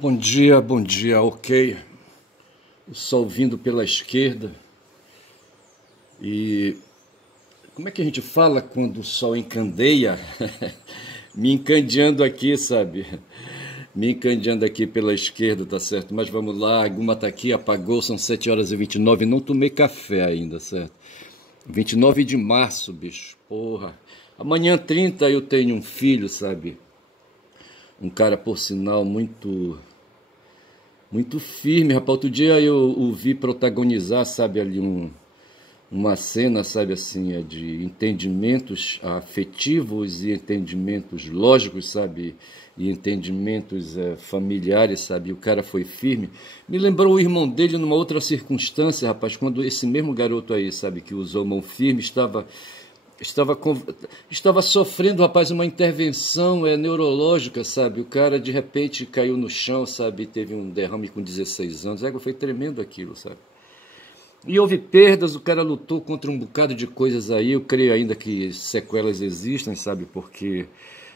Bom dia, ok. O sol vindo pela esquerda. E como é que a gente fala quando o sol encandeia? Me encandeando aqui, sabe? Me encandeando aqui pela esquerda, tá certo? Mas vamos lá, a Guma tá aqui, apagou, são 7h29, não tomei café ainda, certo? 29 de março, bicho, porra. Amanhã 30 eu tenho um filho, sabe? Um cara, por sinal, muito firme, rapaz. Outro dia eu o vi protagonizar, sabe, ali uma cena, sabe, assim, de entendimentos afetivos e entendimentos lógicos, sabe, e entendimentos familiares, sabe. E o cara foi firme. Me lembrou o irmão dele numa outra circunstância, rapaz, quando esse mesmo garoto aí, sabe, que usou mão firme, estava, estava sofrendo, rapaz, uma intervenção neurológica, sabe? O cara de repente caiu no chão, sabe? Teve um derrame com 16 anos. Foi tremendo aquilo, sabe? E houve perdas, o cara lutou contra um bocado de coisas aí. Eu creio ainda que sequelas existem, sabe? Porque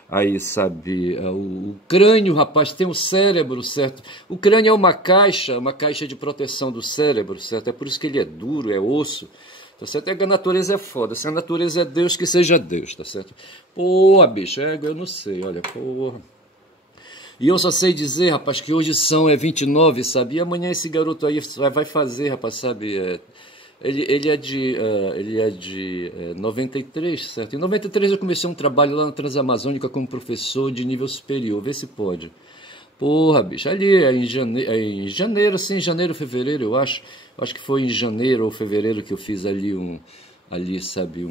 aí, sabe, o crânio, rapaz, tem o cérebro, certo? O crânio é uma caixa de proteção do cérebro, certo? É por isso que ele é duro, é osso. Tá certo? É que a natureza é foda. Se a natureza é Deus, que seja Deus, tá certo? Porra, bicho, eu não sei, olha, porra. E eu só sei dizer, rapaz, que hoje são 29, sabe? E amanhã esse garoto aí vai fazer, rapaz, sabe? Ele é de 93, certo? Em 93 eu comecei um trabalho lá na Transamazônica como professor de nível superior, vê se pode. Porra, bicho, ali em janeiro, sim, janeiro, fevereiro, eu acho. Acho que foi em janeiro ou fevereiro que eu fiz ali, sabe,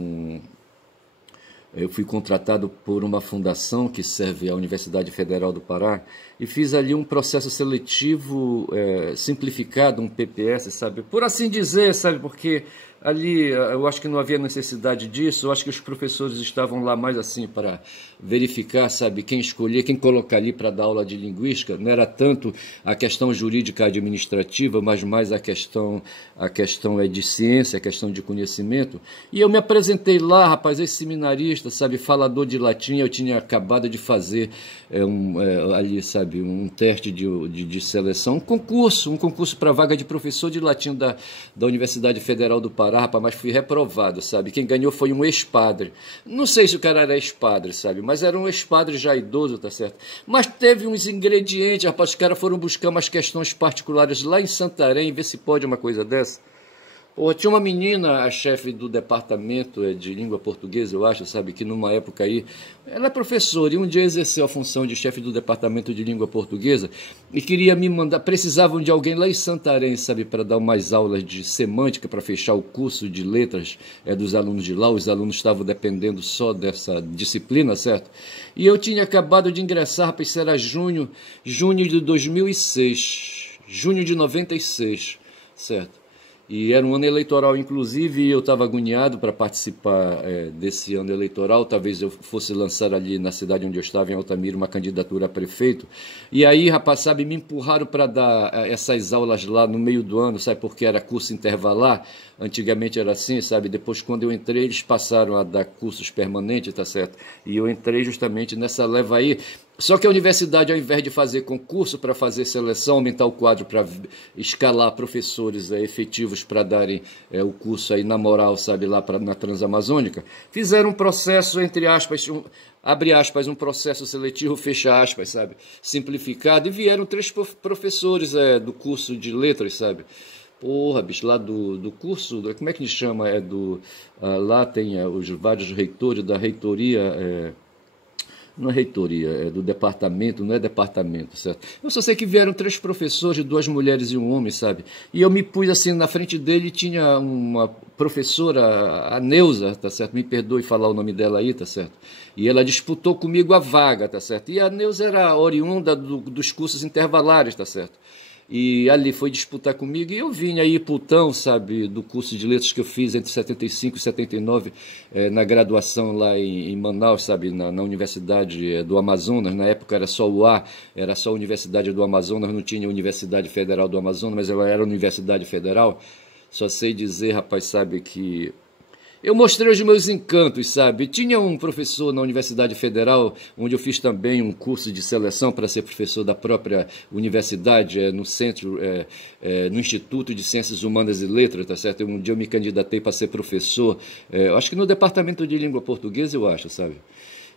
eu fui contratado por uma fundação que serve à Universidade Federal do Pará e fiz ali um processo seletivo simplificado, um PPS, sabe? Por assim dizer, sabe? Porque ali eu acho que não havia necessidade disso, eu acho que os professores estavam lá mais assim para verificar, sabe, quem escolher, quem colocar ali para dar aula de linguística. Não era tanto a questão jurídica administrativa, mas mais a questão é de ciência, a questão de conhecimento. E eu me apresentei lá, rapaz, esse seminarista, sabe, falador de latim. Eu tinha acabado de fazer ali, sabe, um teste de seleção, um concurso para vaga de professor de latim da Universidade Federal do Pará, rapaz, mas fui reprovado, sabe. Quem ganhou foi um ex-padre. Não sei se o cara era ex-padre, sabe, mas era um ex-padre já idoso, tá certo? Mas teve uns ingredientes, rapaz, os caras foram buscar umas questões particulares lá em Santarém, ver se pode uma coisa dessa. Pô, tinha uma menina, a chefe do departamento de língua portuguesa, eu acho, sabe, que numa época aí, ela é professora e um dia exerceu a função de chefe do departamento de língua portuguesa e queria me mandar, precisavam de alguém lá em Santarém, sabe, para dar umas aulas de semântica, para fechar o curso de letras dos alunos de lá. Os alunos estavam dependendo só dessa disciplina, certo? E eu tinha acabado de ingressar, rapaz, isso era junho de 2006, junho de 96, certo? E era um ano eleitoral, inclusive, e eu estava agoniado para participar desse ano eleitoral. Talvez eu fosse lançar ali na cidade onde eu estava, em Altamira, uma candidatura a prefeito. E aí, rapaz, sabe, me empurraram para dar essas aulas lá no meio do ano, sabe, porque era curso intervalar. Antigamente era assim, sabe? Depois, quando eu entrei, eles passaram a dar cursos permanentes, tá certo? E eu entrei justamente nessa leva aí. Só que a universidade, ao invés de fazer concurso para fazer seleção, aumentar o quadro para escalar professores efetivos para darem o curso aí na moral, sabe, lá na Transamazônica, fizeram um processo, entre aspas, abre aspas, um processo seletivo, fecha aspas, sabe, simplificado, e vieram 3 professores do curso de letras, sabe. Porra, bicho, lá do curso, como é que chama? Lá tem os vários reitores da reitoria. Não é reitoria, é do departamento, não é departamento, certo? Eu só sei que vieram 3 professores, 2 mulheres e um homem, sabe? E eu me pus assim na frente dele e tinha uma professora, a Neuza, tá certo? Me perdoe falar o nome dela aí, tá certo? E ela disputou comigo a vaga, tá certo? E a Neuza era oriunda dos cursos intervalares, tá certo? E ali foi disputar comigo, e eu vim aí putão, sabe, do curso de letras que eu fiz entre 75 e 79, na graduação lá em Manaus, sabe, na Universidade do Amazonas. Na época era só era só a Universidade do Amazonas, não tinha a Universidade Federal do Amazonas, mas ela era a Universidade Federal. Só sei dizer, rapaz, sabe, que Eu mostrei os meus encantos, sabe? Tinha um professor na Universidade Federal, onde eu fiz também um curso de seleção para ser professor da própria universidade, no centro, no Instituto de Ciências Humanas e Letras, tá certo? Um dia eu me candidatei para ser professor, acho que no departamento de língua portuguesa, eu acho, sabe?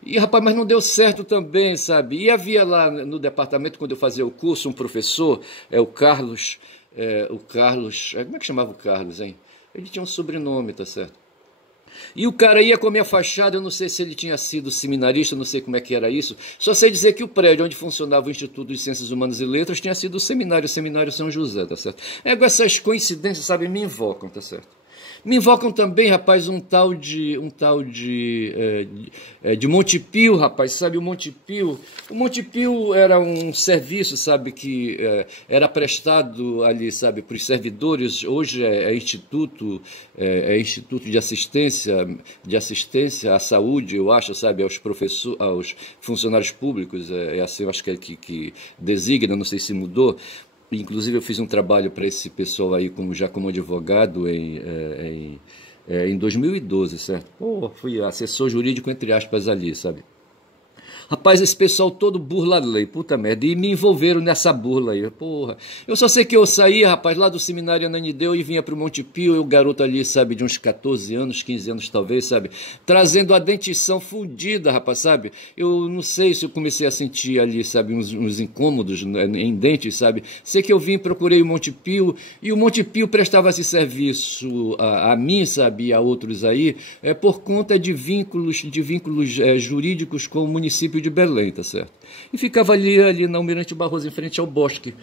E, rapaz, mas não deu certo também, sabe? E havia lá no departamento, quando eu fazia o curso, um professor, o Carlos, como é que chamava o Carlos, hein? Ele tinha um sobrenome, tá certo? E o cara ia com a minha fachada, eu não sei se ele tinha sido seminarista, não sei como é que era isso, só sei dizer que o prédio onde funcionava o Instituto de Ciências Humanas e Letras tinha sido o Seminário São José, tá certo? Essas coincidências, sabe, me invocam, tá certo? Me invocam também, rapaz, um tal de Montepio, rapaz, sabe, o Montepio era um serviço, sabe, que era prestado ali, sabe, para os servidores, hoje é Instituto de Assistência à Saúde, eu acho, sabe, aos professores, aos funcionários públicos, assim, eu acho que designa, não sei se mudou. Inclusive eu fiz um trabalho para esse pessoal aí já como advogado em 2012, certo? Pô, fui assessor jurídico entre aspas ali, sabe? Rapaz, esse pessoal todo burla a lei, puta merda, e me envolveram nessa burla aí, porra. Eu só sei que eu saía, rapaz, lá do seminário Ananideu e vinha pro Montepio, eu garoto ali, sabe, de uns 14 anos, 15 anos talvez, sabe, trazendo a dentição fundida, rapaz, sabe. Eu não sei se eu comecei a sentir ali, sabe, uns incômodos em dentes, sabe. Sei que eu vim, procurei o Montepio, e o Montepio prestava esse serviço a mim, sabe, e a outros aí, por conta de vínculos jurídicos com o município de Belém, tá certo? E ficava ali na Almirante Barroso, em frente ao bosque,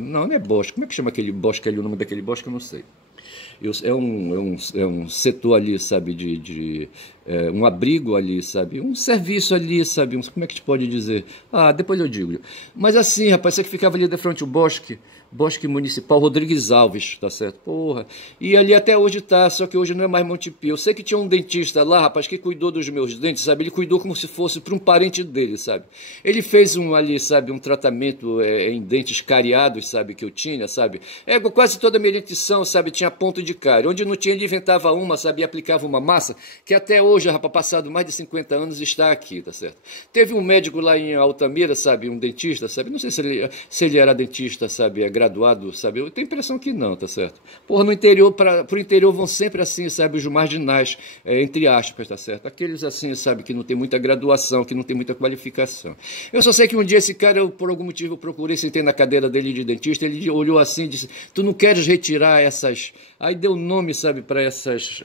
não é bosque, como é que chama aquele bosque ali, o nome daquele bosque, eu não sei. É um setor ali, sabe, um abrigo ali, sabe, um serviço ali, sabe, como é que te pode dizer? Depois eu digo. Mas assim, rapaz, você que ficava ali de frente ao Bosque Municipal Rodrigues Alves, tá certo? Porra. E ali até hoje tá, só que hoje não é mais Montepio. Eu sei que tinha um dentista lá, rapaz, que cuidou dos meus dentes, sabe? Ele cuidou como se fosse para um parente dele, sabe? Ele fez um tratamento em dentes cariados, sabe, que eu tinha, sabe? Quase toda a minha dentição, sabe, tinha ponto de cárie. Onde não tinha, ele inventava uma, sabe, e aplicava uma massa, que até hoje, rapaz, passado mais de 50 anos, está aqui, tá certo? Teve um médico lá em Altamira, sabe, um dentista, sabe? Não sei se ele era dentista, sabe, graduado, sabe? Eu tenho a impressão que não, tá certo? Porra, no interior, pro interior vão sempre assim, sabe? Os marginais, entre aspas, tá certo? Aqueles assim, sabe? Que não tem muita graduação, que não tem muita qualificação. Eu só sei que um dia esse cara, por algum motivo, eu procurei, sentei na cadeira dele de dentista, ele olhou assim e disse, tu não queres retirar essas... Aí deu nome, sabe, para essas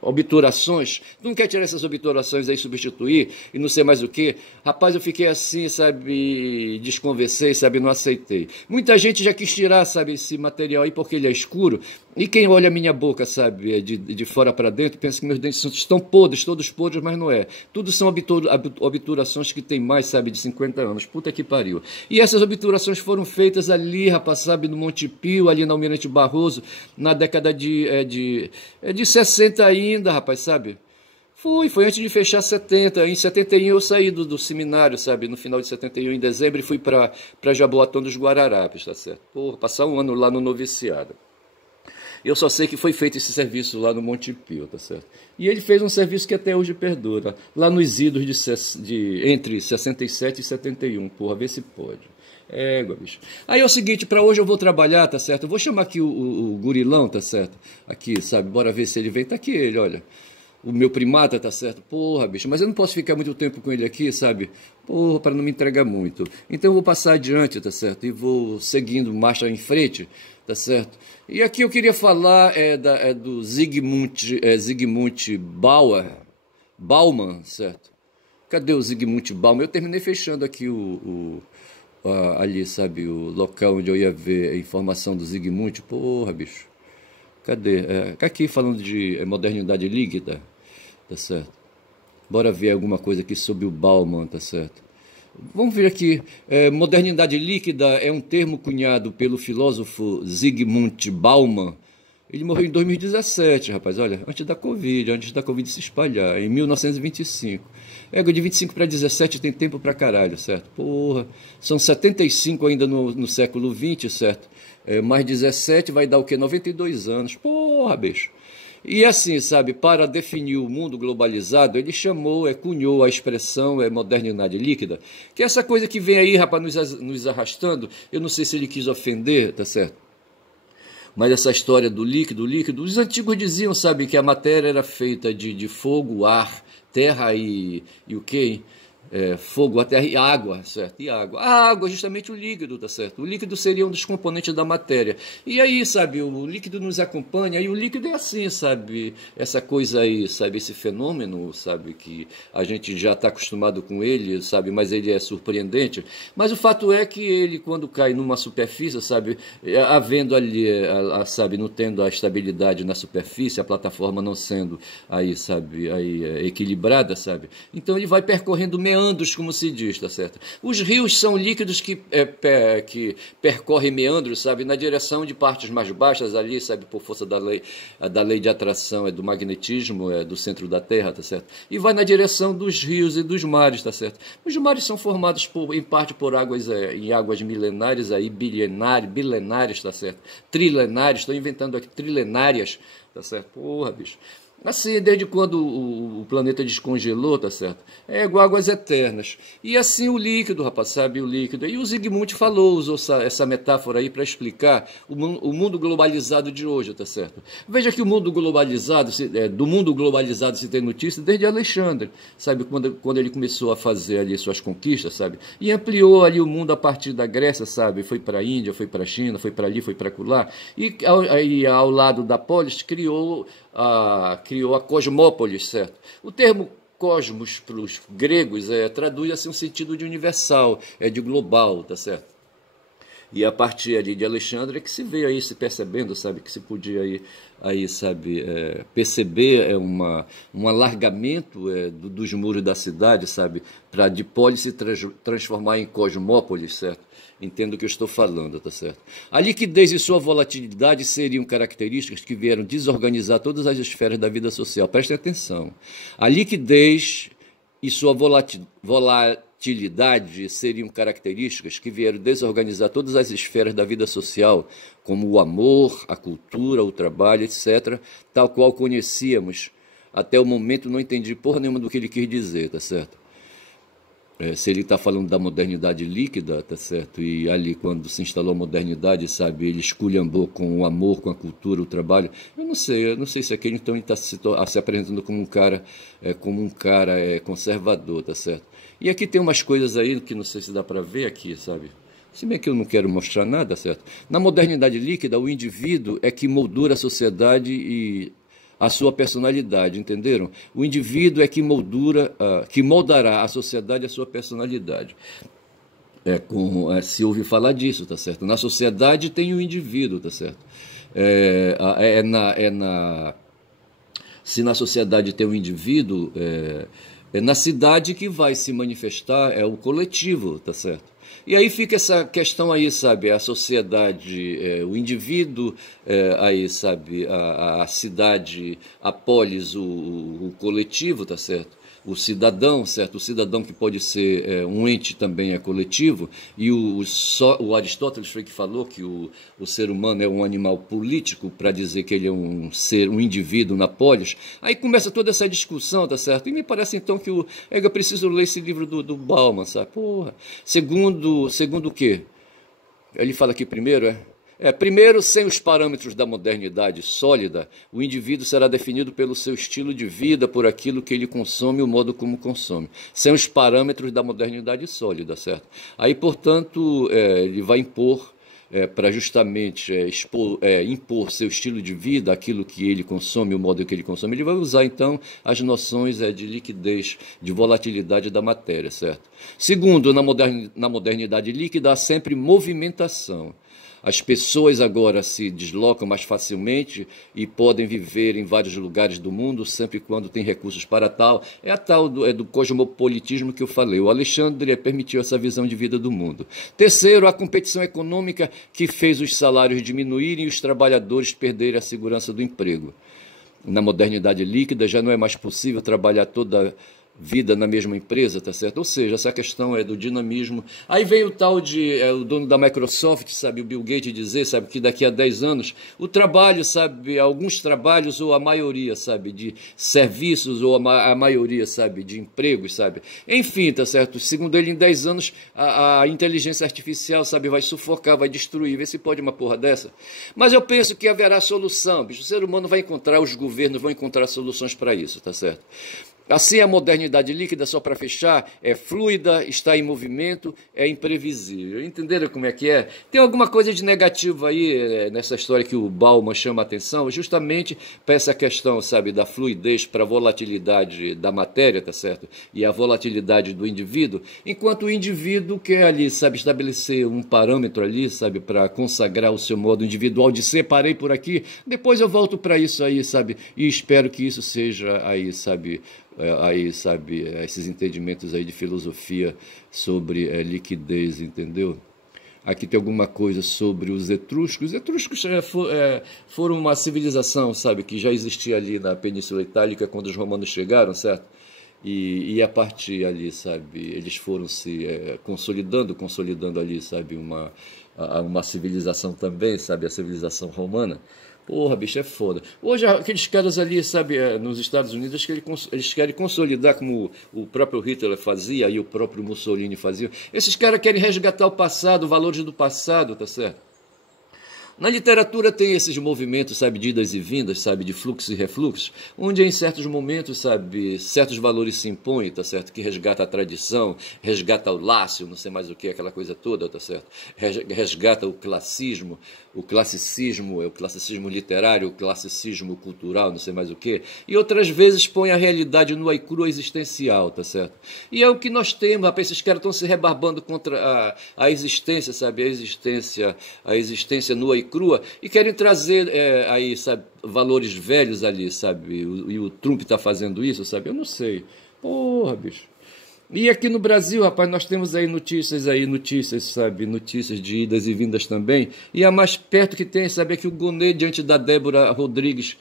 obturações. Tu não quer tirar essas obturações aí, substituir e não sei mais o quê? Rapaz, eu fiquei assim, sabe? Desconversei, sabe? Não aceitei. Muita gente já quis tirar, sabe, esse material aí porque ele é escuro. E quem olha a minha boca, sabe, de fora para dentro, pensa que meus dentes estão podres, todos podres, mas não é. Tudo são obturações que tem mais, sabe, de 50 anos. Puta que pariu. E essas obturações foram feitas ali, rapaz, sabe, no Montepio, ali na Almirante Barroso, na década de 60 ainda, rapaz, sabe? Foi antes de fechar 70. Em 71 eu saí do seminário, sabe? No final de 71, em dezembro, e fui para Jaboatão dos Guararapes, tá certo? Porra, passar um ano lá no noviciado. Eu só sei que foi feito esse serviço lá no Montepio, tá certo? E ele fez um serviço que até hoje perdura, lá nos idos entre 67 e 71, porra, vê se pode. Bicho. Aí é o seguinte, para hoje eu vou trabalhar, tá certo? Eu vou chamar aqui o gurilão, tá certo? Aqui, sabe? Bora ver se ele vem. Tá aqui ele, olha. O meu primata, tá certo? Porra, bicho, mas eu não posso ficar muito tempo com ele aqui, sabe? Porra, para não me entregar muito. Então eu vou passar adiante, tá certo? E vou seguindo marcha em frente, tá certo? E aqui eu queria falar do Zygmunt Bauman, certo? Cadê o Zygmunt Bauman? Eu terminei fechando aqui ali, sabe, o local onde eu ia ver a informação do Zygmunt. Porra, bicho. Cadê? Aqui falando de modernidade líquida, tá certo? Bora ver alguma coisa aqui sobre o Bauman, tá certo? Vamos ver aqui. Modernidade líquida é um termo cunhado pelo filósofo Zygmunt Bauman. Ele morreu em 2017, rapaz, olha, antes da Covid se espalhar, em 1925. De 25 para 17 tem tempo pra caralho, certo? Porra, são 75 ainda no século XX, certo? Mais 17 vai dar o quê? 92 anos. Porra, bicho. E assim, sabe, para definir o mundo globalizado, ele cunhou a expressão modernidade líquida, que é essa coisa que vem aí, rapaz, nos arrastando. Eu não sei se ele quis ofender, tá certo? Mas essa história do líquido, os antigos diziam, sabe, que a matéria era feita de fogo, ar, terra e o quê? Fogo, a terra e água, certo? E água. A água é justamente o líquido, tá certo? O líquido seria um dos componentes da matéria. E aí, sabe, o líquido nos acompanha, e o líquido é assim, sabe? Essa coisa aí, sabe? Esse fenômeno, sabe? Que a gente já está acostumado com ele, sabe? Mas ele é surpreendente. Mas o fato é que ele, quando cai numa superfície, sabe? Havendo ali, sabe? Não tendo a estabilidade na superfície, a plataforma não sendo aí, sabe? Aí, equilibrada, sabe? Então ele vai percorrendo meandros, como se diz, tá certo? Os rios são líquidos que percorrem meandros, sabe, na direção de partes mais baixas ali, sabe, por força da lei de atração, do magnetismo, do centro da Terra, tá certo? E vai na direção dos rios e dos mares, tá certo? Os mares são formados em parte por águas, em águas milenares, aí, bilenárias, tá certo? Trilenárias, estou inventando aqui, trilenárias, tá certo? Porra, bicho. Assim, desde quando o planeta descongelou, tá certo? É igual águas eternas. E assim o líquido, rapaz, sabe? O líquido. E o Zygmunt usou essa metáfora aí para explicar o mundo globalizado de hoje, tá certo? Veja que o mundo globalizado, do mundo globalizado se tem notícia desde Alexandre, sabe? Quando ele começou a fazer ali suas conquistas, sabe? E ampliou ali o mundo a partir da Grécia, sabe? Foi para a Índia, foi para a China, foi para ali, foi para acolá. E ao lado da polis criou a cosmópolis, certo? O termo cosmos para os gregos traduz assim um sentido de universal, de global, tá certo? E a partir ali de Alexandre é que se veio aí se percebendo, sabe, que se podia aí sabe, perceber um alargamento dos muros da cidade, sabe, para de polis se transformar em cosmópolis, certo? Entendo o que eu estou falando, tá certo? A liquidez e sua volatilidade seriam características que vieram desorganizar todas as esferas da vida social. Prestem atenção. A liquidez e sua volatilidade seriam características que vieram desorganizar todas as esferas da vida social, como o amor, a cultura, o trabalho, etc., tal qual conhecíamos. Até o momento não entendi porra nenhuma do que ele quis dizer, tá certo? Se ele está falando da modernidade líquida, tá certo? E ali, quando se instalou a modernidade, sabe, ele esculhambou com o amor, com a cultura, o trabalho. Eu não sei se aquele então ele está se apresentando como um cara, conservador, tá certo? E aqui tem umas coisas aí que não sei se dá para ver aqui, sabe? Se bem que eu não quero mostrar nada, certo? Na modernidade líquida, o indivíduo é que moldura a sociedade e a sua personalidade, entenderam? O indivíduo é que moldará a sociedade e a sua personalidade. Se ouve falar disso, tá certo? Na sociedade tem o indivíduo, tá certo? Se na sociedade tem um indivíduo, é na cidade que vai se manifestar o coletivo, tá certo? E aí fica essa questão aí, sabe, a sociedade, o indivíduo, aí, sabe, a cidade, a polis, o coletivo, tá certo? O cidadão, certo? O cidadão que pode ser um ente também coletivo, e o Aristóteles foi que falou que o ser humano é um animal político, para dizer que ele é um indivíduo na polis. Aí começa toda essa discussão, tá certo? E me parece então que eu preciso ler esse livro do Bauman, sabe? Porra. Segundo o quê? Ele fala aqui primeiro, primeiro, sem os parâmetros da modernidade sólida, o indivíduo será definido pelo seu estilo de vida, por aquilo que ele consome e o modo como consome. Sem os parâmetros da modernidade sólida, certo? Aí, portanto, ele vai impor, para justamente impor seu estilo de vida, aquilo que ele consome, o modo que ele consome, ele vai usar, então, as noções de liquidez, de volatilidade da matéria, certo? Segundo, na modernidade líquida, há sempre movimentação. As pessoas agora se deslocam mais facilmente e podem viver em vários lugares do mundo, sempre quando tem recursos para tal. É a tal do cosmopolitismo que eu falei. O Alexandre permitiu essa visão de vida do mundo. Terceiro, a competição econômica que fez os salários diminuírem e os trabalhadores perderem a segurança do emprego. Na modernidade líquida já não é mais possível trabalhar toda vida na mesma empresa, tá certo? Ou seja, essa questão é do dinamismo. Aí vem o tal de o dono da Microsoft, sabe, o Bill Gates dizer, sabe, que daqui a 10 anos o trabalho, sabe, alguns trabalhos ou a maioria, sabe, de serviços ou a maioria, sabe, de empregos, sabe? Enfim, tá certo? Segundo ele, em 10 anos a inteligência artificial, sabe, vai sufocar, vai destruir. Vê se pode uma porra dessa. Mas eu penso que haverá solução, bicho. O ser humano vai encontrar, os governos vão encontrar soluções para isso, tá certo? Assim, a modernidade líquida, só para fechar, é fluida, está em movimento, é imprevisível. Entenderam como é que é? Tem alguma coisa de negativo aí nessa história que o Bauman chama a atenção, justamente para essa questão, sabe, da fluidez, para a volatilidade da matéria, tá certo? E a volatilidade do indivíduo, enquanto o indivíduo quer ali, sabe, estabelecer um parâmetro ali, sabe, para consagrar o seu modo individual de ser. Parei por aqui, depois eu volto para isso aí, sabe, e espero que isso seja aí, sabe, esses entendimentos aí de filosofia sobre liquidez, entendeu? Aqui tem alguma coisa sobre os etruscos. Os etruscos foram uma civilização, sabe, que já existia ali na Península Itálica quando os romanos chegaram, certo? E a partir ali, sabe, eles foram se consolidando ali, sabe, uma civilização também, sabe, a civilização romana. Porra, bicho, é foda. Hoje, aqueles caras ali, sabe, nos Estados Unidos, eles querem consolidar como o próprio Hitler fazia e o próprio Mussolini fazia. Esses caras querem resgatar o passado, valores do passado, tá certo? Na literatura tem esses movimentos, sabe, de idas e vindas, sabe, de fluxo e refluxo, onde em certos momentos, sabe, certos valores se impõem, tá certo, que resgata a tradição, resgata o lácio, não sei mais o que, aquela coisa toda, tá certo, resgata o classicismo é o classicismo literário, o classicismo cultural, não sei mais o que, e outras vezes põe a realidade nua e crua existencial, tá certo? E é o que nós temos, rapaz, esses caras estão se rebarbando contra a existência, sabe, a existência nua e crua, e querem trazer aí, sabe, valores velhos ali, sabe, e o Trump está fazendo isso, sabe, eu não sei, porra, bicho. E aqui no Brasil, rapaz, nós temos aí notícias, sabe, notícias de idas e vindas também, e a mais perto que tem, sabe, é que o Gonê, diante da Débora Rodrigues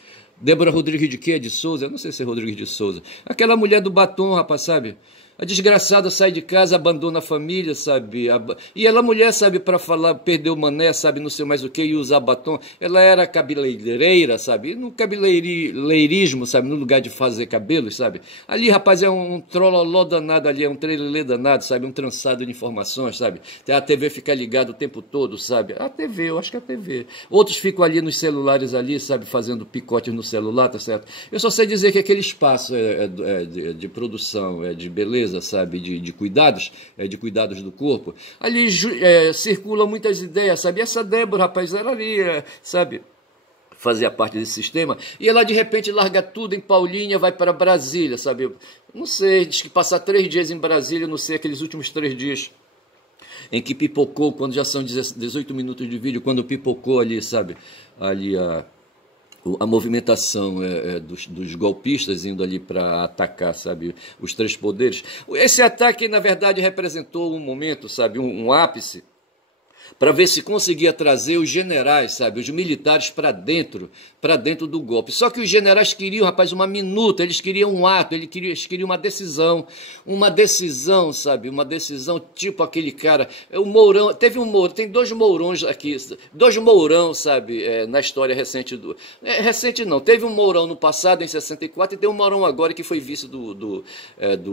de quê? De Souza? Eu não sei se é Rodrigues de Souza, aquela mulher do batom, rapaz, sabe, a desgraçada sai de casa, abandona a família, sabe? E ela, mulher, sabe, para falar, perdeu o mané, sabe, não sei mais o que, e usar batom. Ela era cabeleireira, sabe? No cabeleirismo, sabe? No lugar de fazer cabelos, sabe? Ali, rapaz, é um trololó danado ali, é um trelelê danado, sabe? Um trançado de informações, sabe? A TV fica ligada o tempo todo, sabe? A TV, eu acho que é a TV. Outros ficam ali nos celulares ali, sabe? Fazendo picote no celular, tá certo? Eu só sei dizer que aquele espaço de produção, de beleza, sabe, de cuidados do corpo, ali circulam muitas ideias, sabe, essa Débora, rapaz, ela ali, sabe, fazia parte desse sistema, e ela de repente larga tudo em Paulínia, vai para Brasília, sabe, não sei, diz que passar 3 dias em Brasília, não sei, aqueles últimos 3 dias, em que pipocou, quando já são 18 minutos de vídeo, quando pipocou ali, sabe, ali a movimentação dos golpistas indo ali para atacar, sabe, os 3 poderes. Esse ataque, na verdade, representou um momento, sabe, um ápice, para ver se conseguia trazer os generais, sabe, os militares para dentro do golpe. Só que os generais queriam, rapaz, uma minuta, eles queriam um ato, eles queriam uma decisão, sabe, uma decisão tipo aquele cara, o Mourão, tem 2 Mourões aqui, 2 Mourão, sabe, na história recente recente não, teve um Mourão no passado, em 64, e tem um Mourão agora que foi vice do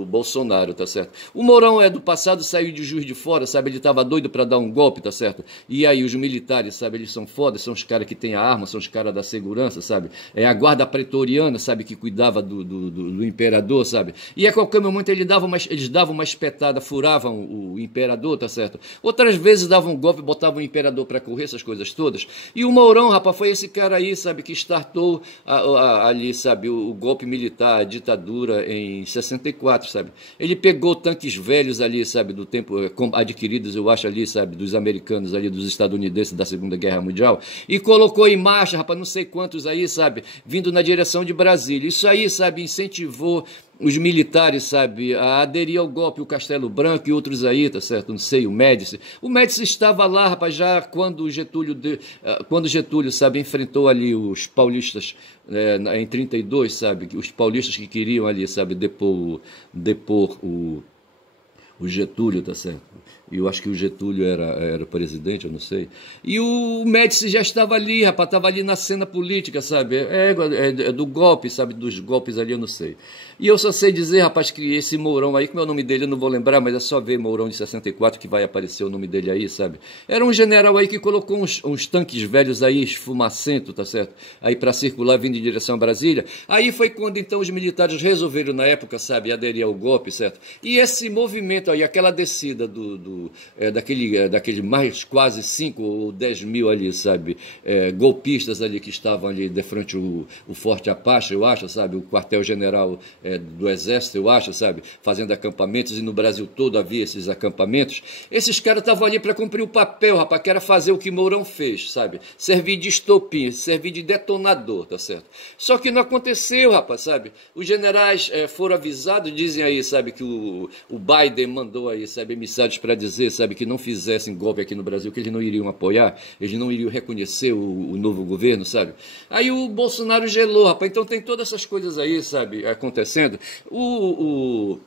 Bolsonaro, tá certo? O Mourão do passado, saiu de Juiz de Fora, sabe, ele estava doido para dar um golpe, tá certo? E aí os militares, sabe, eles são foda, são os caras que têm a arma, são os caras da segurança, sabe? É a guarda pretoriana, sabe, que cuidava do imperador, sabe? E a qualquer momento eles davam uma espetada, furavam o imperador, tá certo? Outras vezes davam um golpe, botavam o imperador para correr, essas coisas todas. E o Mourão, rapaz, foi esse cara aí, sabe, que startou ali, sabe, o golpe militar, a ditadura em 64, sabe? Ele pegou tanques velhos ali, sabe, do tempo adquiridos, eu acho ali, sabe, dos americanos, americanos ali, dos estadunidenses da Segunda Guerra Mundial, e colocou em marcha, rapaz, não sei quantos aí, sabe, vindo na direção de Brasília. Isso aí, sabe, incentivou os militares, sabe, a aderir ao golpe, o Castelo Branco e outros aí, tá certo? Não sei, o Médici. O Médici estava lá, rapaz, já quando Getúlio, sabe, enfrentou ali os paulistas em 32, sabe, os paulistas que queriam ali, sabe, depor o Getúlio, tá certo? E eu acho que o Getúlio era presidente, eu não sei. E o Médici já estava ali, rapaz, estava ali na cena política, sabe? É do golpe, sabe? Dos golpes ali, eu não sei. E eu só sei dizer, rapaz, que esse Mourão aí, como é o nome dele, eu não vou lembrar, mas é só ver Mourão de 64 que vai aparecer o nome dele aí, sabe? Era um general aí que colocou uns tanques velhos aí, esfumacentos, tá certo? Aí para circular, vindo em direção a Brasília. Aí foi quando então os militares resolveram, na época, sabe, aderir ao golpe, certo? E esse movimento aí, aquela descida daquele mais quase 5 ou 10 mil ali, sabe, golpistas ali que estavam ali de frente o Forte Apache, eu acho, sabe, o quartel-general do Exército, eu acho, sabe, fazendo acampamentos, e no Brasil todo havia esses acampamentos. Esses caras estavam ali para cumprir o papel, rapaz, que era fazer o que Mourão fez, sabe, servir de estopim, servir de detonador, tá certo? Só que não aconteceu, rapaz, sabe, os generais foram avisados, dizem aí, sabe, que o Biden mandou aí, sabe, emissários para dizer, sabe, que não fizessem golpe aqui no Brasil, que eles não iriam apoiar, eles não iriam reconhecer o novo governo, sabe? Aí o Bolsonaro gelou, rapaz, então tem todas essas coisas aí, sabe, acontecendo. O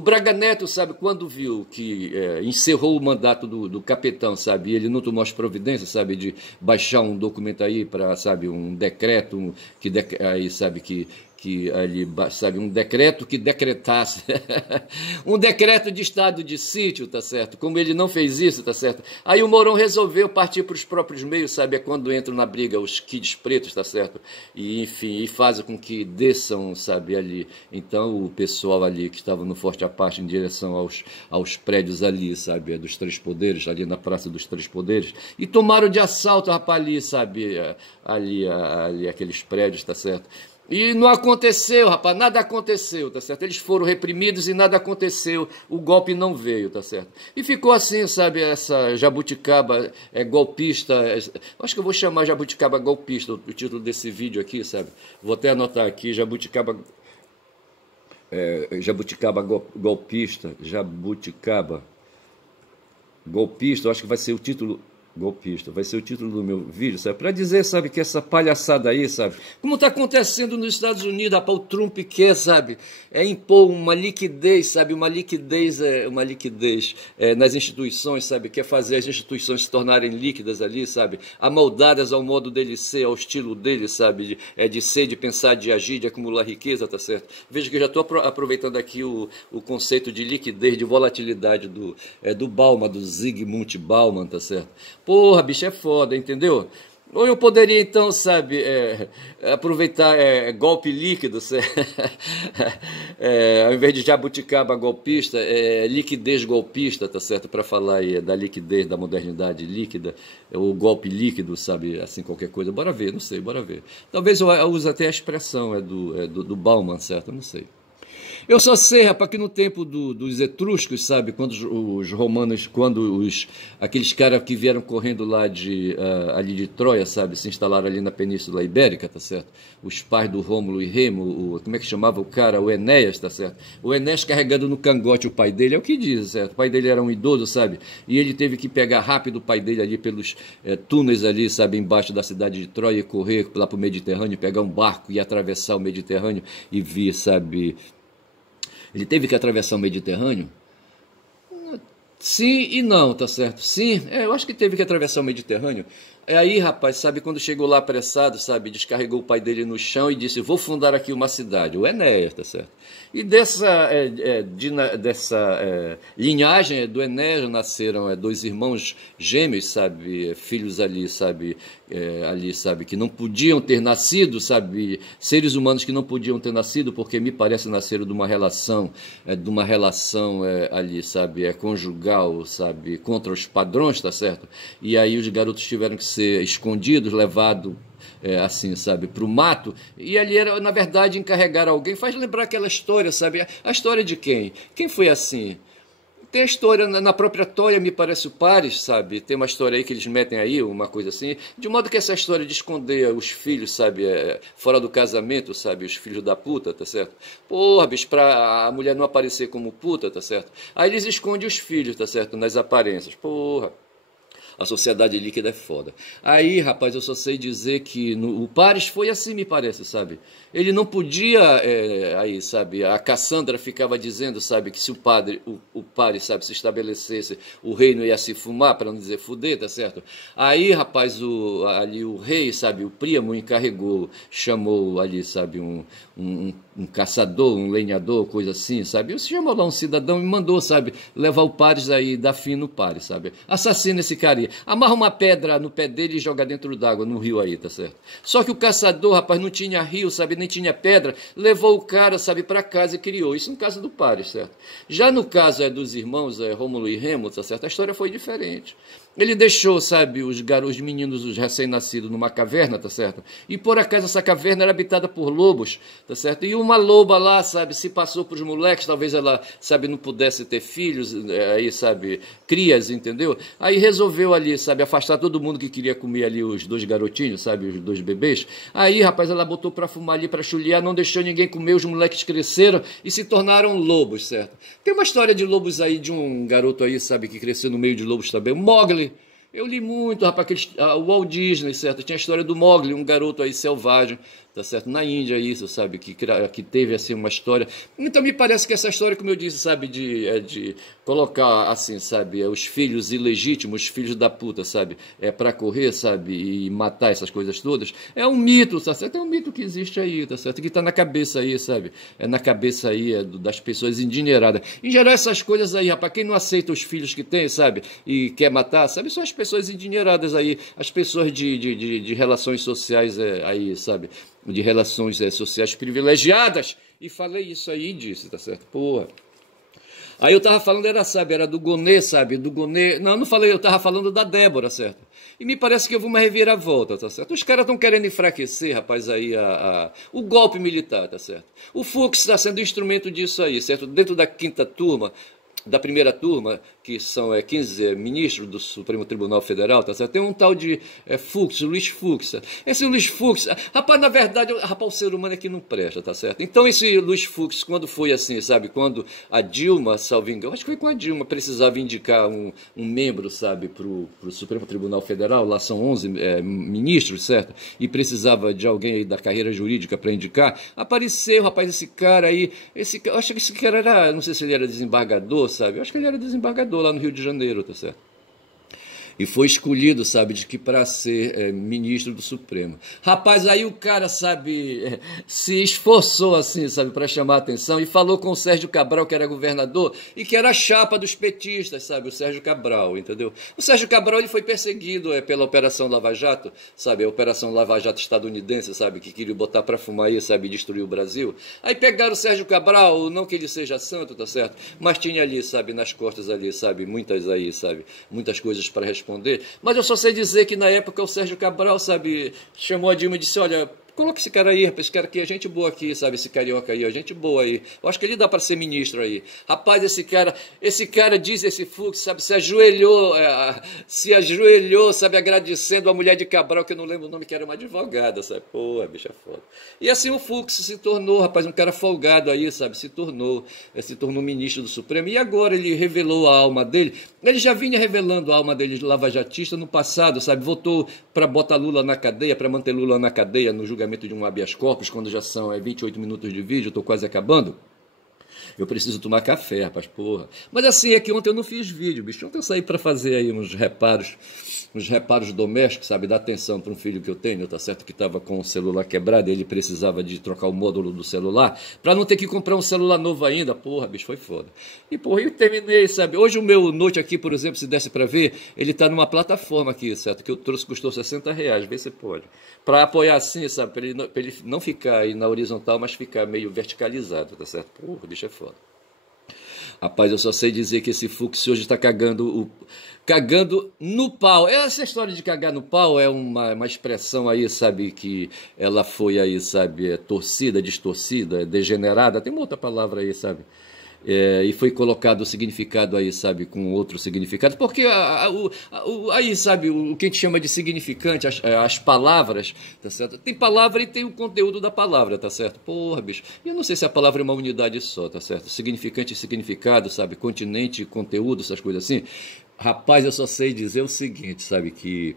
Braga Neto, sabe, quando viu que encerrou o mandato do capitão, sabe, e ele não tomou as providências, sabe, de baixar um documento aí para, sabe, um decreto aí, sabe, que ali, sabe, um decreto que decretasse um decreto de estado de sítio, tá certo? Como ele não fez isso, tá certo? Aí o Mourão resolveu partir para os próprios meios, sabe? É quando entram na briga os kids pretos, tá certo? E enfim, e fazem com que desçam, sabe, ali. Então o pessoal ali que estava no Forte Apache em direção aos prédios ali, sabe, dos Três Poderes, ali na Praça dos Três Poderes, e tomaram de assalto, rapaz, ali, sabe, ali aqueles prédios, tá certo? E não aconteceu, rapaz, nada aconteceu, tá certo? Eles foram reprimidos e nada aconteceu, o golpe não veio, tá certo? E ficou assim, sabe, essa jabuticaba golpista, acho que eu vou chamar jabuticaba golpista, o título desse vídeo aqui, sabe? Vou até anotar aqui, jabuticaba golpista, jabuticaba golpista, eu acho que vai ser o título... Golpista, vai ser o título do meu vídeo, sabe? Para dizer, sabe, que essa palhaçada aí, sabe? Como está acontecendo nos Estados Unidos, rapaz, o Trump quer, sabe? Impor uma liquidez, sabe? Uma liquidez nas instituições, sabe? Quer fazer as instituições se tornarem líquidas ali, sabe? Amoldadas ao modo dele ser, ao estilo dele, sabe? De ser, de pensar, de agir, de acumular riqueza, tá certo? Veja que eu já estou aproveitando aqui o conceito de liquidez, de volatilidade do Bauman, do Zygmunt Bauman, tá certo? Porra, bicho, é foda, entendeu? Ou eu poderia, então, sabe, aproveitar golpe líquido, ao invés de jabuticaba golpista, liquidez golpista, tá certo? Para falar aí da liquidez, da modernidade líquida, o golpe líquido, sabe, assim, qualquer coisa. Bora ver, não sei, bora ver. Talvez eu use até a expressão do Bauman, certo? Eu não sei. Eu só sei, rapaz, que no tempo dos etruscos, sabe, quando os romanos, aqueles caras que vieram correndo lá ali de Troia, sabe, se instalaram ali na Península Ibérica, tá certo? Os pais do Rômulo e Remo, como é que chamava o cara? O Enéas, tá certo? O Enéas carregando no cangote o pai dele, é o que diz, certo? O pai dele era um idoso, sabe? E ele teve que pegar rápido o pai dele ali pelos túneis ali, sabe, embaixo da cidade de Troia, e correr lá pro Mediterrâneo, pegar um barco e atravessar o Mediterrâneo e vir, sabe... Ele teve que atravessar o Mediterrâneo? Sim e não, tá certo? Sim, eu acho que teve que atravessar o Mediterrâneo. Aí, rapaz, sabe, quando chegou lá apressado, sabe, descarregou o pai dele no chão e disse, vou fundar aqui uma cidade, o Enéas, tá certo? E dessa linhagem do Enéas nasceram dois irmãos gêmeos, sabe, filhos ali, sabe, que não podiam ter nascido, sabe, seres humanos que não podiam ter nascido, porque me parece nasceram de uma relação ali, sabe, conjugal, sabe, contra os padrões, tá certo? E aí os garotos tiveram que ser escondidos, levados assim, sabe, para o mato, e ali era, na verdade, encarregar alguém. Faz lembrar aquela história, sabe, a história de quem? Quem foi assim? tem a história na própria Toia, me parece o Pares, sabe? Tem uma história aí que eles metem aí, uma coisa assim, de modo que essa história de esconder os filhos, sabe, fora do casamento, sabe, os filhos da puta, tá certo? Porra, bicho, pra a mulher não aparecer como puta, tá certo? Aí eles escondem os filhos, tá certo? Nas aparências, porra. A sociedade líquida é foda. Aí, rapaz, eu só sei dizer que o Pares foi assim, me parece, sabe? Ele não podia, aí, sabe? A Cassandra ficava dizendo, sabe, que se o Pares, sabe, se estabelecesse, o reino ia se fumar, para não dizer fuder, tá certo? Aí, rapaz, ali o rei, sabe, o Príamo encarregou, chamou ali, sabe, um caçador, um lenhador, coisa assim, sabe? E chamou lá um cidadão e mandou, sabe, levar o Pares aí, dar fim no Pares, sabe? Assassina esse cara aí. Amarra uma pedra no pé dele e joga dentro d'água, no rio aí, tá certo? Só que o caçador, rapaz, não tinha rio, sabe, nem tinha pedra, levou o cara, sabe, para casa e criou. Isso no caso do Pares, certo? Já no caso dos irmãos Rômulo e Remo, tá certo? A história foi diferente. Ele deixou, sabe, os meninos, os recém-nascidos, numa caverna, tá certo? E por acaso essa caverna era habitada por lobos, tá certo? E uma loba lá, sabe, se passou pros moleques, talvez ela, sabe, não pudesse ter filhos, aí, sabe, crias, entendeu? Aí resolveu ali, sabe, afastar todo mundo que queria comer ali os dois garotinhos, sabe, os dois bebês. Aí, rapaz, ela botou pra fumar ali, pra chulear, não deixou ninguém comer, os moleques cresceram e se tornaram lobos, certo? Tem uma história de lobos aí, de um garoto aí, sabe, que cresceu no meio de lobos também, o Mowgli. Eu li muito, rapaz, o Walt Disney, certo? Tinha a história do Mowgli, um garoto aí selvagem, tá certo? Na Índia, isso, sabe? Que teve, assim, uma história. Então, me parece que essa história, como eu disse, sabe? De colocar, assim, sabe? Os filhos ilegítimos, os filhos da puta, sabe? Pra correr, sabe? E matar essas coisas todas. É um mito, tá certo? É um mito que existe aí, tá certo? Que tá na cabeça aí, sabe? É na cabeça aí das pessoas endinheiradas. Em geral, essas coisas aí, rapaz, quem não aceita os filhos que tem, sabe? E quer matar, sabe? São as pessoas endinheiradas aí. As pessoas de relações sociais aí, sabe? De relações sociais privilegiadas. E falei isso aí e disse, tá certo? Porra. Aí eu tava falando, era do Gonê, sabe? Do Gonê. Não falei, eu tava falando da Débora, certo? E me parece que houve uma reviravolta, tá certo? Os caras estão querendo enfraquecer, rapaz, aí o golpe militar, tá certo? O Fux está sendo instrumento disso aí, certo? Dentro da quinta turma, da primeira turma, que são 15 ministros do Supremo Tribunal Federal, tá certo? Tem um tal de Fux, Luiz Fux. Esse Luiz Fux, rapaz, na verdade, rapaz, o ser humano é que não presta, tá certo? Então esse Luiz Fux, quando foi assim, sabe? Quando a Dilma, salvo engano, acho que foi com a Dilma, precisava indicar um membro, sabe, pro Supremo Tribunal Federal, lá são 11 ministros, certo? E precisava de alguém aí da carreira jurídica para indicar, apareceu, rapaz, esse cara aí, eu acho que esse cara era, não sei se ele era desembargador, sabe? Eu acho que ele era desembargador lá no Rio de Janeiro, tá certo? E foi escolhido, sabe, de que para ser ministro do Supremo. Rapaz, aí o cara, sabe, se esforçou assim, sabe, para chamar a atenção e falou com o Sérgio Cabral, que era governador e que era a chapa dos petistas, sabe, o Sérgio Cabral, entendeu? O Sérgio Cabral, ele foi perseguido pela Operação Lava Jato, sabe, a Operação Lava Jato estadunidense, sabe, que queria botar para fumar aí, sabe, destruir o Brasil. Aí pegaram o Sérgio Cabral, não que ele seja santo, tá certo? Mas tinha ali, sabe, nas costas ali, sabe, muitas aí, sabe, muitas coisas para responder. Mas eu só sei dizer que na época o Sérgio Cabral, sabe, chamou a Dilma e disse, olha, coloca esse cara aí, rapaz, esse cara aqui, é gente boa aqui, sabe, esse carioca aí, é gente boa aí. Eu acho que ele dá para ser ministro aí. Rapaz, esse cara diz, esse Fux, sabe, se ajoelhou, sabe, agradecendo a mulher de Cabral, que eu não lembro o nome, que era uma advogada, sabe, porra, bicha foda. E assim o Fux se tornou, rapaz, um cara folgado aí, sabe, se tornou ministro do Supremo, e agora ele revelou a alma dele. Ele já vinha revelando a alma dele de lavajatista no passado, sabe, votou para botar Lula na cadeia, para manter Lula na cadeia no julgamento de um habeas corpus, quando já são 28 minutos de vídeo, eu estou quase acabando. Eu preciso tomar café, rapaz, porra. Mas assim, é que ontem eu não fiz vídeo, bicho. Ontem eu saí para fazer aí uns reparos domésticos, sabe? Dar atenção para um filho que eu tenho, tá certo? Que estava com o celular quebrado e ele precisava de trocar o módulo do celular para não ter que comprar um celular novo ainda. Porra, bicho, foi foda. E, porra, eu terminei, sabe? Hoje o meu Note aqui, por exemplo, se desse para ver, ele tá numa plataforma aqui, certo? Que eu trouxe, custou R$60. Vê se pode. Para apoiar assim, sabe? Para ele não ficar aí na horizontal, mas ficar meio verticalizado, tá certo? Porra, bicho, é foda. Rapaz, eu só sei dizer que esse Fux hoje está cagando no pau. Essa história de cagar no pau é uma expressão aí, sabe, que ela foi aí, sabe, torcida, distorcida, degenerada. Tem uma outra palavra aí, sabe? e foi colocado o significado aí, sabe, com outro significado, porque aí, sabe, o que a gente chama de significante, as palavras, tá certo? Tem palavra e tem o conteúdo da palavra, tá certo? Porra, bicho, eu não sei se a palavra é uma unidade só, tá certo? Significante e significado, sabe, continente e conteúdo, essas coisas assim. Rapaz, eu só sei dizer o seguinte, sabe, que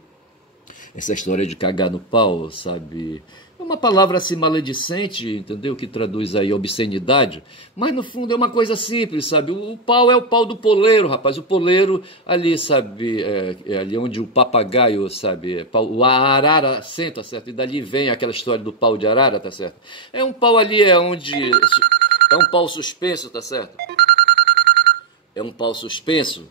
essa história de cagar no pau, sabe? É uma palavra assim maledicente, entendeu? Que traduz aí obscenidade, mas no fundo é uma coisa simples, sabe? O pau é o pau do poleiro, rapaz. O poleiro ali, sabe? É ali onde o papagaio, sabe? O arara senta, certo? E dali vem aquela história do pau de arara, tá certo? É um pau ali, é onde. É um pau suspenso, tá certo? É um pau suspenso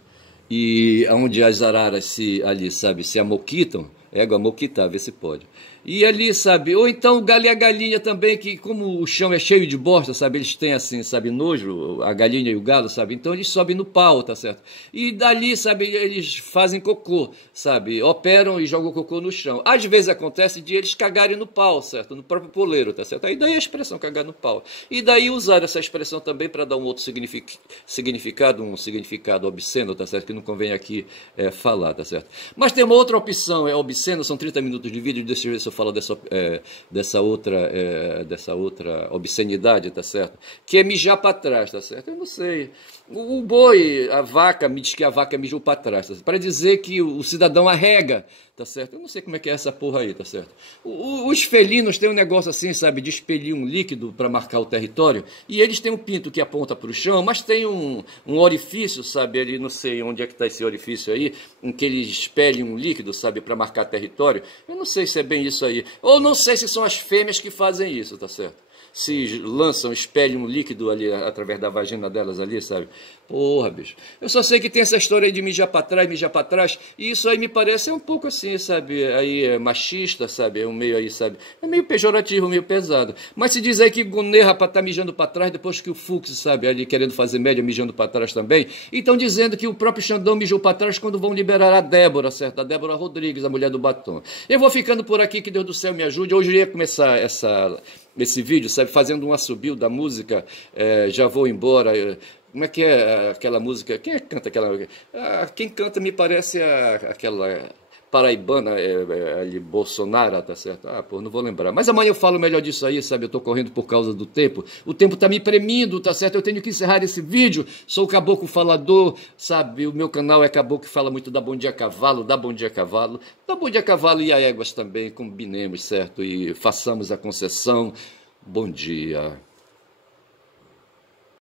e onde as araras ali, sabe, se amoquitam, amoquitar, vê se pode. E ali, sabe, ou então o galho e a galinha também, que como o chão é cheio de bosta, sabe, eles têm assim, sabe, nojo, a galinha e o galo, sabe, então eles sobem no pau, tá certo? E dali, sabe, eles fazem cocô, sabe, operam e jogam cocô no chão. Às vezes acontece de eles cagarem no pau, certo, no próprio poleiro, tá certo? Aí daí a expressão cagar no pau. E daí usar essa expressão também para dar um outro significado, um significado obsceno, tá certo, que não convém aqui falar, tá certo? Mas tem uma outra opção, é obsceno, são 30 minutos de vídeo, deixa eu ver se eu falo dessa outra obscenidade, tá certo? Que é mijar para trás, tá certo? Eu não sei. O boi, a vaca, me diz que a vaca mijou para trás, tá certo? Para dizer que o cidadão arrega, tá certo? Eu não sei como é que é essa porra aí, tá certo? Os felinos têm um negócio assim, sabe, de expelir um líquido para marcar o território, e eles têm um pinto que aponta para o chão, mas tem um orifício, sabe, ali, não sei onde é que está esse orifício aí, em que eles expelem um líquido, sabe, para marcar território. Eu não sei se é bem isso aí, ou não sei se são as fêmeas que fazem isso, tá certo? Se lançam, espelham um líquido ali através da vagina delas ali, sabe? Porra, bicho. Eu só sei que tem essa história aí de mijar pra trás, e isso aí me parece um pouco assim, sabe? Aí é machista, sabe? É um meio aí, sabe? É meio pejorativo, meio pesado. Mas se diz aí que Gunê, rapaz, tá mijando pra trás, depois que o Fux, sabe? Ali querendo fazer média, mijando pra trás também. E estão dizendo que o próprio Xandão mijou pra trás quando vão liberar a Débora, certo? A Débora Rodrigues, a mulher do batom. Eu vou ficando por aqui, que Deus do céu me ajude. Hoje eu ia começar esse vídeo, sabe, fazendo um assobio da música, já vou embora. Como é que é aquela música? Quem é que canta aquela? Quem canta me parece aquela paraibana, ali, Bolsonaro, tá certo? Pô, não vou lembrar. Mas amanhã eu falo melhor disso aí, sabe? Eu tô correndo por causa do tempo. O tempo tá me premindo, tá certo? Eu tenho que encerrar esse vídeo. Sou o Caboclo Falador, sabe? O meu canal é Caboclo que fala muito da Bom Dia Cavalo, da Bom Dia Cavalo, da Bom Dia Cavalo e a Éguas também, combinemos, certo? E façamos a concessão. Bom dia.